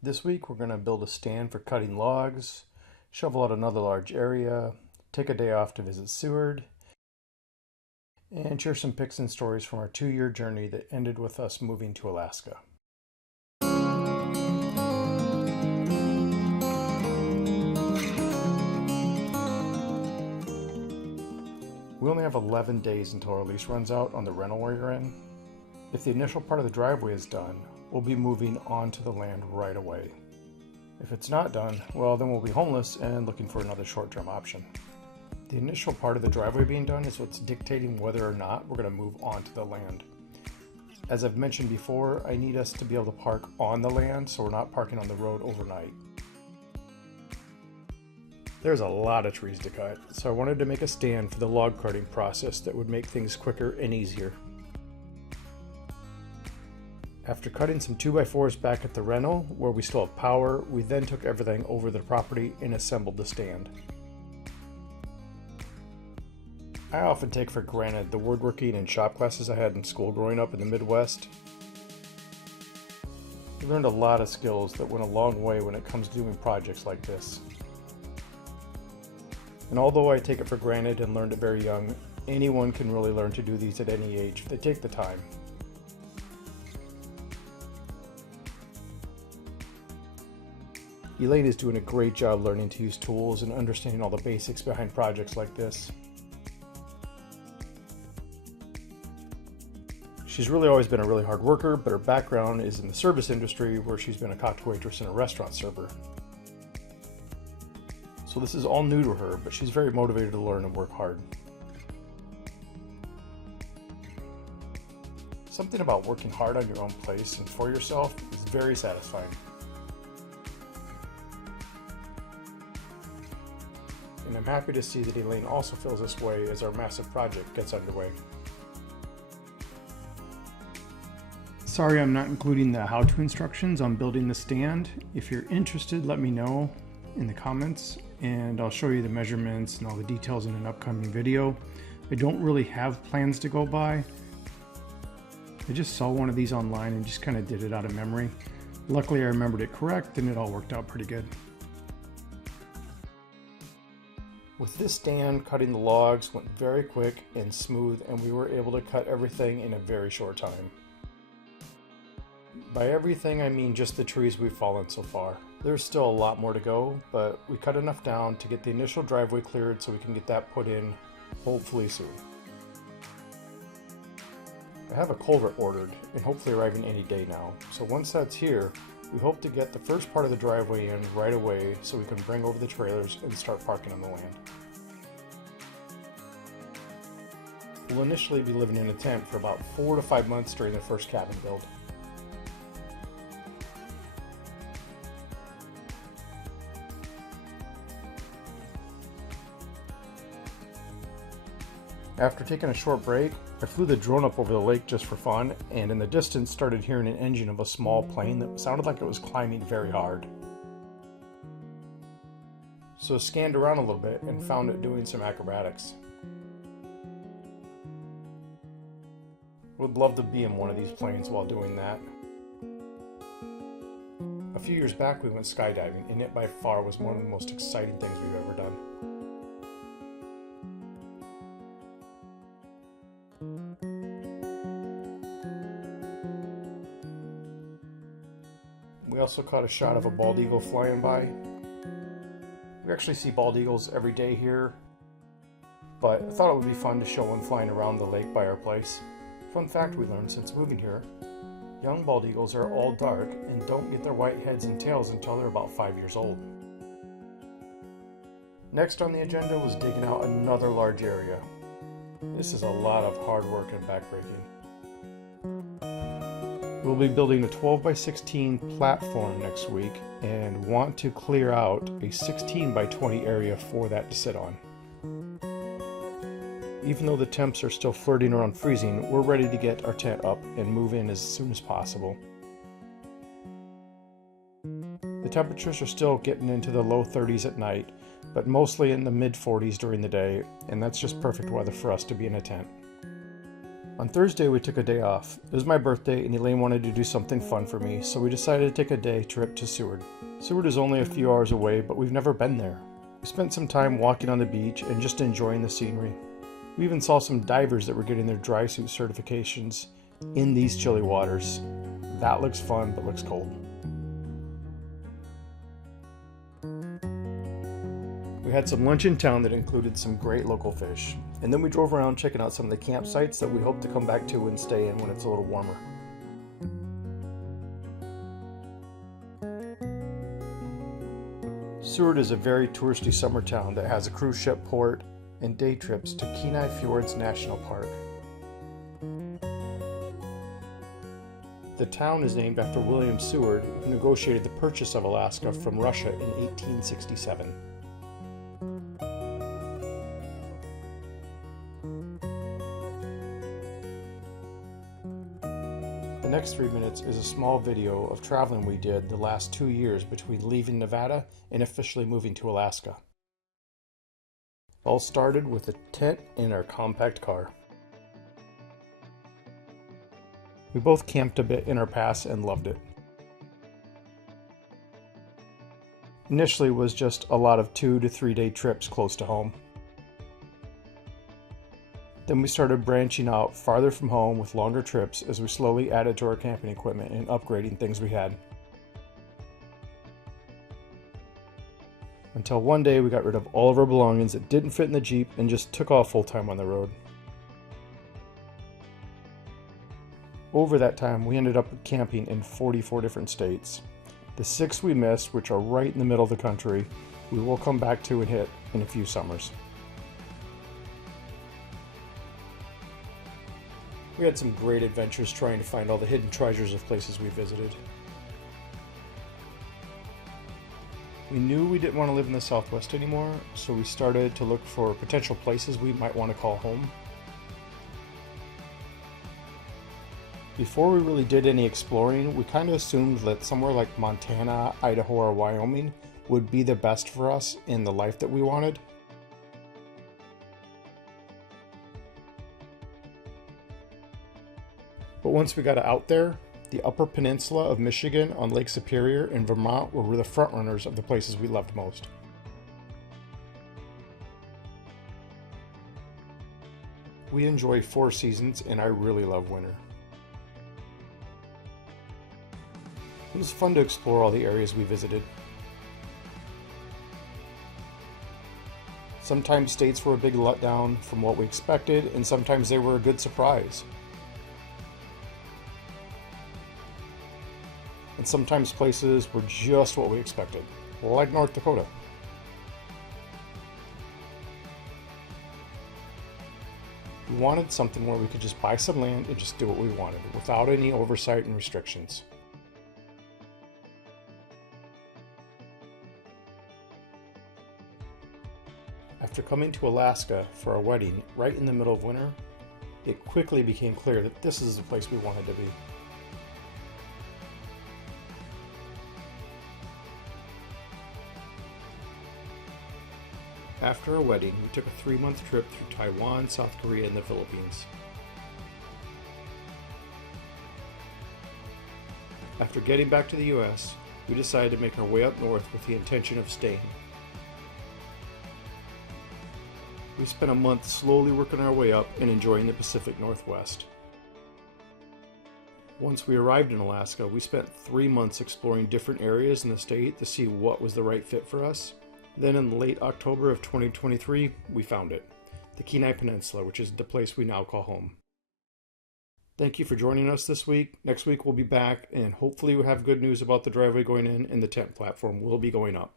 This week we're going to build a stand for cutting logs, shovel out another large area, take a day off to visit Seward, and share some pics and stories from our 2-year journey that ended with us moving to Alaska. We only have 11 days until our lease runs out on the rental we're in. If the initial part of the driveway is done, we'll be moving onto the land right away. If it's not done, well, then we'll be homeless and looking for another short-term option. The initial part of the driveway being done is what's dictating whether or not we're going to move onto the land. As I've mentioned before, I need us to be able to park on the land so we're not parking on the road overnight. There's a lot of trees to cut, so I wanted to make a stand for the log carting process that would make things quicker and easier. After cutting some 2x4s back at the rental, where we still have power, we then took everything over the property and assembled the stand. I often take for granted the woodworking and shop classes I had in school growing up in the Midwest. I learned a lot of skills that went a long way when it comes to doing projects like this. And although I take it for granted and learned it very young, anyone can really learn to do these at any age if they take the time. Elaine is doing a great job learning to use tools and understanding all the basics behind projects like this. She's really always been a really hard worker, but her background is in the service industry where she's been a cocktail waitress and a restaurant server. So this is all new to her, but she's very motivated to learn and work hard. Something about working hard on your own place and for yourself is very satisfying. And I'm happy to see that Elaine also feels this way as our massive project gets underway. Sorry I'm not including the how-to instructions on building the stand. If you're interested, let me know in the comments and I'll show you the measurements and all the details in an upcoming video. I don't really have plans to go by. I just saw one of these online and just kind of did it out of memory. Luckily I remembered it correct and it all worked out pretty good. With this stand, cutting the logs went very quick and smooth and we were able to cut everything in a very short time. By everything I mean just the trees we've fallen so far. There's still a lot more to go, but we cut enough down to get the initial driveway cleared so we can get that put in hopefully soon. I have a culvert ordered and hopefully arriving any day now, so once that's here, we hope to get the first part of the driveway in right away so we can bring over the trailers and start parking on the land. We'll initially be living in a tent for about 4 to 5 months during the first cabin build. After taking a short break, I flew the drone up over the lake just for fun, and in the distance started hearing an engine of a small plane that sounded like it was climbing very hard. So I scanned around a little bit and found it doing some acrobatics. Would love to be in one of these planes while doing that. A few years back we went skydiving, and it by far was one of the most exciting things we've ever done. We also caught a shot of a bald eagle flying by. We actually see bald eagles every day here, but I thought it would be fun to show one flying around the lake by our place. Fun fact we learned since moving here, young bald eagles are all dark and don't get their white heads and tails until they're about 5 years old. Next on the agenda was digging out another large area. This is a lot of hard work and backbreaking. We'll be building a 12x16 platform next week and want to clear out a 16x20 area for that to sit on. Even though the temps are still flirting around freezing, we're ready to get our tent up and move in as soon as possible. The temperatures are still getting into the low 30s at night, but mostly in the mid 40s during the day, and that's just perfect weather for us to be in a tent. On Thursday, we took a day off. It was my birthday, and Elaine wanted to do something fun for me, so we decided to take a day trip to Seward. Seward is only a few hours away, but we've never been there. We spent some time walking on the beach and just enjoying the scenery. We even saw some divers that were getting their dry suit certifications in these chilly waters. That looks fun, but looks cold. We had some lunch in town that included some great local fish, and then we drove around checking out some of the campsites that we hope to come back to and stay in when it's a little warmer. Seward is a very touristy summer town that has a cruise ship port and day trips to Kenai Fjords National Park. The town is named after William Seward, who negotiated the purchase of Alaska from Russia in 1867. The next 3 minutes is a small video of traveling we did the last 2 years between leaving Nevada and officially moving to Alaska. All started with a tent in our compact car. We both camped a bit in our pass and loved it. Initially, it was just a lot of 2 to 3 day trips close to home. Then we started branching out farther from home with longer trips as we slowly added to our camping equipment and upgrading things we had. Until one day we got rid of all of our belongings that didn't fit in the Jeep and just took off full time on the road. Over that time we ended up camping in 44 different states. The 6 we missed, which are right in the middle of the country, we will come back to and hit in a few summers. We had some great adventures trying to find all the hidden treasures of places we visited. We knew we didn't want to live in the Southwest anymore, so we started to look for potential places we might want to call home. Before we really did any exploring, we kind of assumed that somewhere like Montana, Idaho, or Wyoming would be the best for us in the life that we wanted. But once we got out there, the Upper Peninsula of Michigan on Lake Superior and Vermont were the frontrunners of the places we loved most. We enjoy 4 seasons, and I really love winter. It was fun to explore all the areas we visited. Sometimes states were a big letdown from what we expected, and sometimes they were a good surprise. And sometimes places were just what we expected, like North Dakota. We wanted something where we could just buy some land and just do what we wanted, without any oversight and restrictions. After coming to Alaska for our wedding right in the middle of winter, it quickly became clear that this is the place we wanted to be. After our wedding, we took a 3-month trip through Taiwan, South Korea, and the Philippines. After getting back to the US, we decided to make our way up north with the intention of staying. We spent a month slowly working our way up and enjoying the Pacific Northwest. Once we arrived in Alaska, we spent 3 months exploring different areas in the state to see what was the right fit for us. Then in late October of 2023, we found it, the Kenai Peninsula, which is the place we now call home. Thank you for joining us this week. Next week we'll be back, and hopefully we'll have good news about the driveway going in and the tent platform will be going up.